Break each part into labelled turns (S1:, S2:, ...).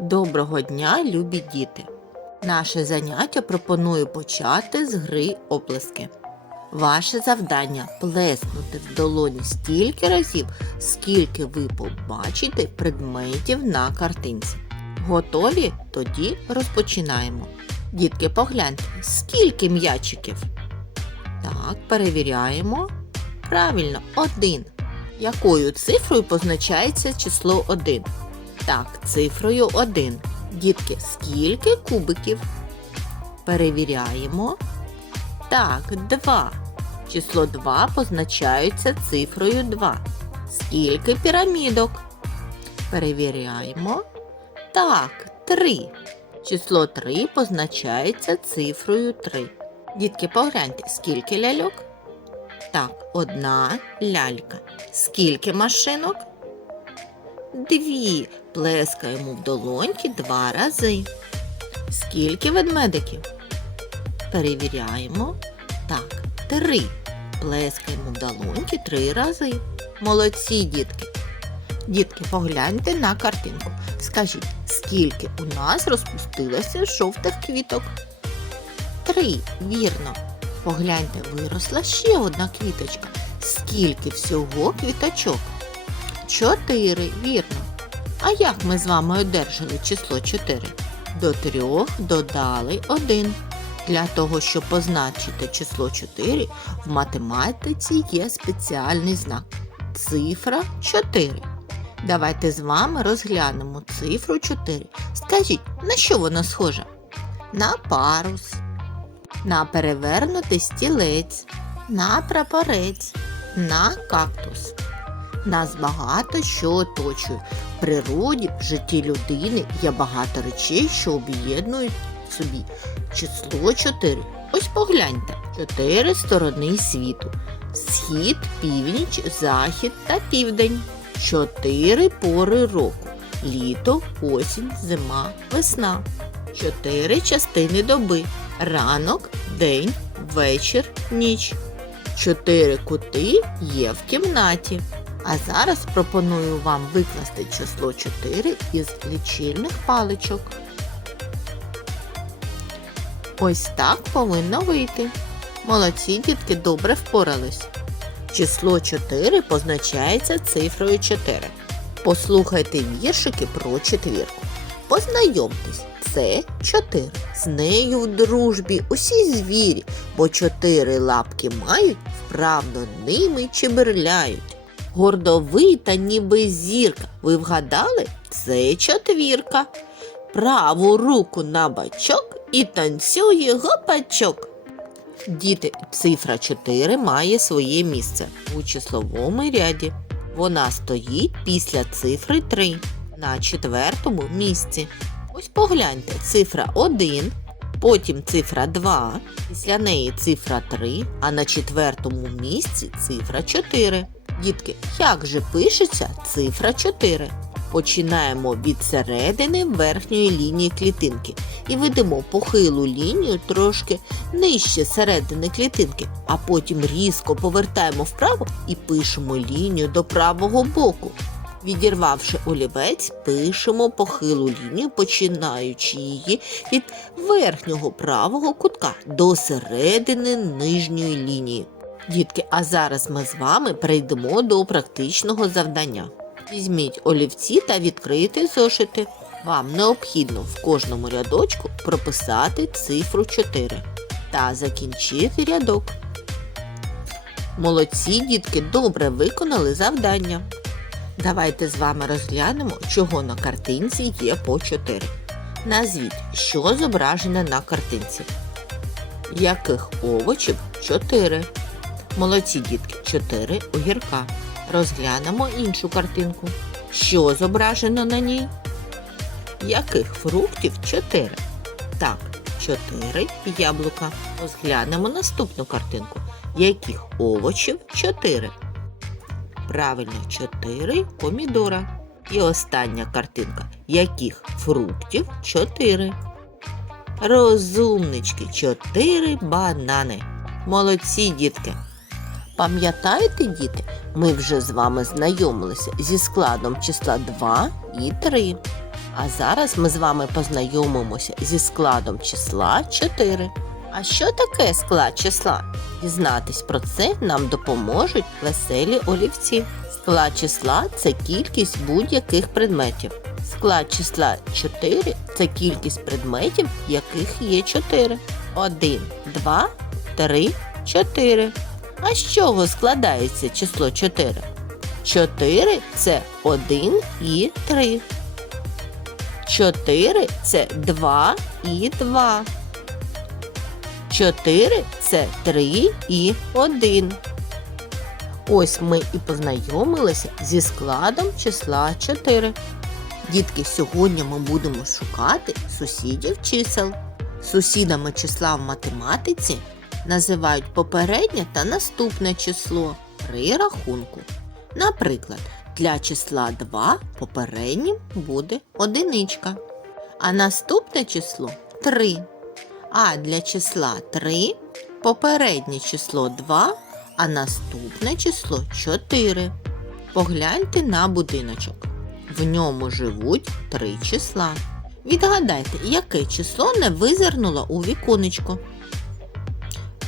S1: Доброго дня, любі діти! Наше заняття пропоную почати з гри оплески. Ваше завдання плеснути в долоні стільки разів, скільки ви побачите предметів на картинці. Готові? Тоді розпочинаємо. Дітки, погляньте, скільки м'ячиків? Так, перевіряємо. Правильно, один. Якою цифрою позначається число 1? Так, цифрою 1. Дітки, скільки кубиків? Перевіряємо. Так, 2. Число 2 позначається цифрою 2. Скільки пірамідок? Перевіряємо. Так, 3. Число 3 позначається цифрою 3. Дітки, погляньте, скільки ляльок? Так, одна лялька. Скільки машинок? Дві. Плескаємо в долоньки два рази. Скільки ведмедиків? Перевіряємо. Так, три. Плескаємо в долоньки три рази. Молодці, дітки. Дітки, погляньте на картинку. Скажіть, скільки у нас розпустилося жовтих квіток? Три, вірно. Погляньте, виросла ще одна квіточка. Скільки всього квіточок? Чотири, вірно. А як ми з вами одержали число 4? До трьох додали 1. Для того, щоб позначити число 4, в математиці є спеціальний знак. Цифра 4. Давайте з вами розглянемо цифру 4. Скажіть, на що вона схожа? На парус, на перевернутий стілець, на прапорець, на кактус. Нас багато що оточує. В природі, в житті людини є багато речей, що об'єднують собі число 4. Ось погляньте. Чотири сторони світу. Схід, північ, захід та південь. Чотири пори року. Літо, осінь, зима, весна. Чотири частини доби. Ранок, день, вечір, ніч. Чотири кути є в кімнаті. А зараз пропоную вам викласти число 4 із лічильних паличок. Ось так повинно вийти. Молодці дітки добре впорались. Число 4 позначається цифрою 4. Послухайте віршики про четвірку. Познайомтесь, це 4. З нею в дружбі усі звірі, бо чотири лапки мають, вправно ними чеберляють. Гордовита, ніби зірка. Ви вгадали? Це четвірка. Праву руку на бачок і танцює гопачок. Діти, цифра 4 має своє місце у числовому ряді. Вона стоїть після цифри 3 на четвертому місці. Ось погляньте, цифра 1, потім цифра 2, після неї цифра 3, а на четвертому місці цифра 4. Дітки, як же пишеться цифра 4? Починаємо від середини верхньої лінії клітинки і ведемо похилу лінію трошки нижче середини клітинки, а потім різко повертаємо вправо і пишемо лінію до правого боку. Відірвавши олівець, пишемо похилу лінію, починаючи її від верхнього правого кутка до середини нижньої лінії. Дітки, а зараз ми з вами перейдемо до практичного завдання. Візьміть олівці та відкрийте зошити. Вам необхідно в кожному рядочку прописати цифру 4 та закінчити рядок. Молодці дітки добре виконали завдання. Давайте з вами розглянемо, чого на картинці є по 4. Назвіть, що зображене на картинці. Яких овочів 4. Молодці дітки 4 огірка. Розглянемо іншу картинку. Що зображено на ній? Яких фруктів 4? Так, 4 яблука. Розглянемо наступну картинку. Яких овочів 4? Правильно, 4 помідора. І остання картинка. Яких фруктів 4? Розумнички, 4 банани. Молодці, дітки. Пам'ятаєте, діти, ми вже з вами знайомилися зі складом числа 2 і 3. А зараз ми з вами познайомимося зі складом числа 4. А що таке склад числа? Дізнатись про це нам допоможуть веселі олівці. Склад числа це кількість будь-яких предметів. Склад числа 4 це кількість предметів, яких є 4. 1, 2, 3, 4. А з чого складається число 4? 4 це 1 і 3. 4 це 2 і 2. 4 це 3 і 1. Ось ми і познайомилися зі складом числа 4. Дітки, сьогодні ми будемо шукати сусідів чисел. Сусідами числа в математиці називають попереднє та наступне число при рахунку. Наприклад, для числа 2 попереднім буде одиничка, а наступне число 3. А для числа 3 попереднє число 2, а наступне число 4. Погляньте на будиночок. В ньому живуть три числа. Відгадайте, яке число не визирнуло у віконечко.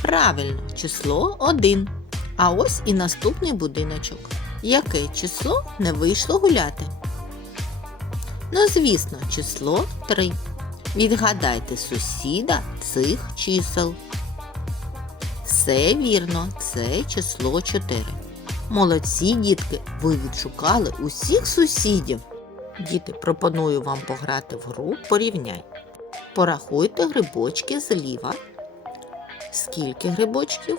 S1: Правильно, число 1. А ось і наступний будиночок. Яке число не вийшло гуляти? Ну, звісно, число 3. Відгадайте сусіда цих чисел. Все вірно, це число 4. Молодці, дітки, ви відшукали усіх сусідів. Діти, пропоную вам пограти в гру порівняй. Порахуйте грибочки зліва. Скільки грибочків?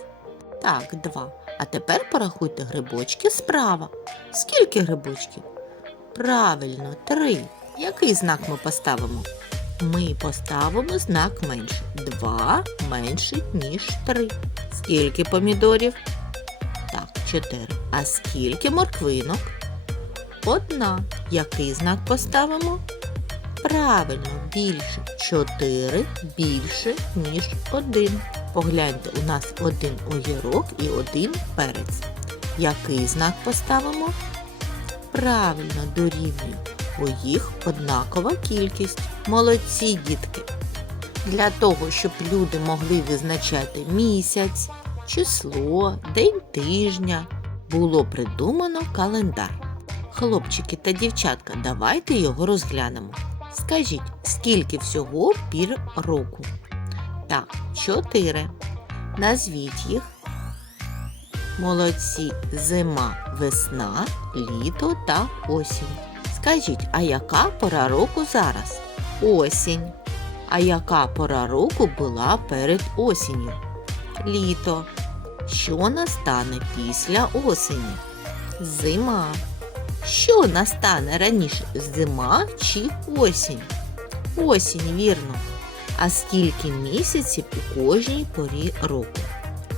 S1: Так, два. А тепер порахуйте грибочки справа. Скільки грибочків? Правильно, три. Який знак ми поставимо? Ми поставимо знак менше. Два менше, ніж три. Скільки помідорів? Так, чотири. А скільки морквинок? Одна. Який знак поставимо? Правильно, більше. Чотири більше, ніж один. Погляньте, у нас один огірок і один перець. Який знак поставимо? Правильно, дорівнює. У їх однакова кількість. Молодці дітки. Для того, щоб люди могли визначати місяць, число, день тижня, було придумано календар. Хлопчики та дівчатка, давайте його розглянемо. Скажіть, скільки всього пір року? Так, чотири. Назвіть їх. Молодці зима, весна, літо та осінь. Скажіть, а яка пора року зараз? Осінь. А яка пора року була перед осінню? Літо. Що настане після осені? Зима. Що настане раніше? Зима чи осінь? Осінь, вірно. А скільки місяців у кожній порі року?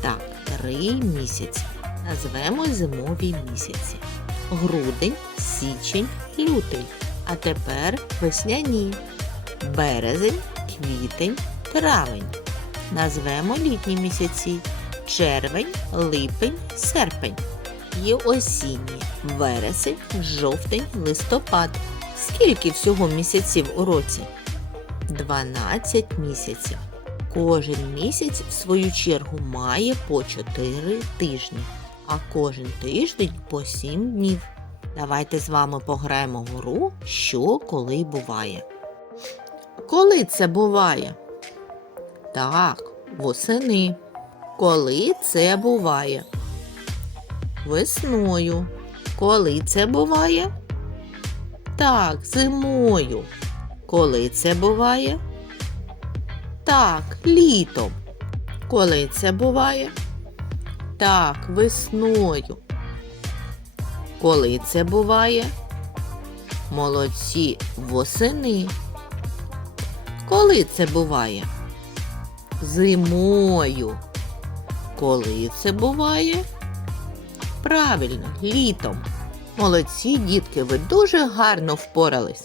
S1: Так, три місяці. Назвемо зимові місяці. Грудень, січень, лютий. А тепер весняні. Березень, квітень, травень. Назвемо літні місяці. Червень, липень, серпень. Є осінні. Вересень, жовтень, листопад. Скільки всього місяців у році? 12 місяців. Кожен місяць, в свою чергу, має по 4 тижні, а кожен тиждень по 7 днів. Давайте з вами пограємо в гру, що коли буває. Коли це буває? Так, восени. Коли це буває? Весною. Коли це буває? Так, зимою. Коли це буває? Так, літом. Коли це буває? Так, весною. Коли це буває? Молодці восени. Коли це буває? Зимою. Коли це буває? Правильно, літом. Молодці, дітки, ви дуже гарно впорались.